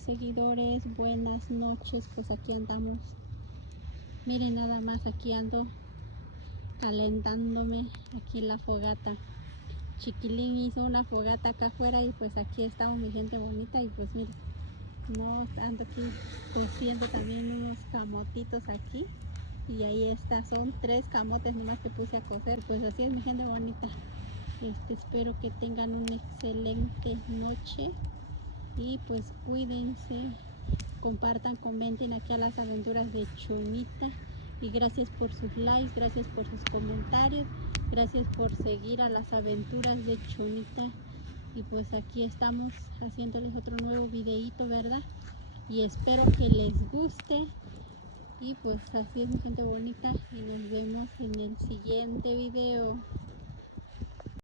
días, seguidores, buenas noches. Pues aquí andamos. Miren nada más, aquí ando calentándome aquí en la fogata. Chiquilín hizo una fogata acá afuera y pues aquí estamos, mi gente bonita. Y pues miren, no, ando aquí creciendo también unos camotitos aquí. Y ahí está, son 3 camotes nomás que puse a cocer. Pues así es, mi gente bonita. Espero que tengan una excelente noche. Y pues cuídense, compartan, comenten aquí a las aventuras de Chonita. Y gracias por sus likes, gracias por sus comentarios, gracias por seguir a las aventuras de Chonita. Y pues aquí estamos haciéndoles otro nuevo videito, ¿verdad? Y espero que les guste. Y pues así es, mi gente bonita, y nos vemos en el siguiente video.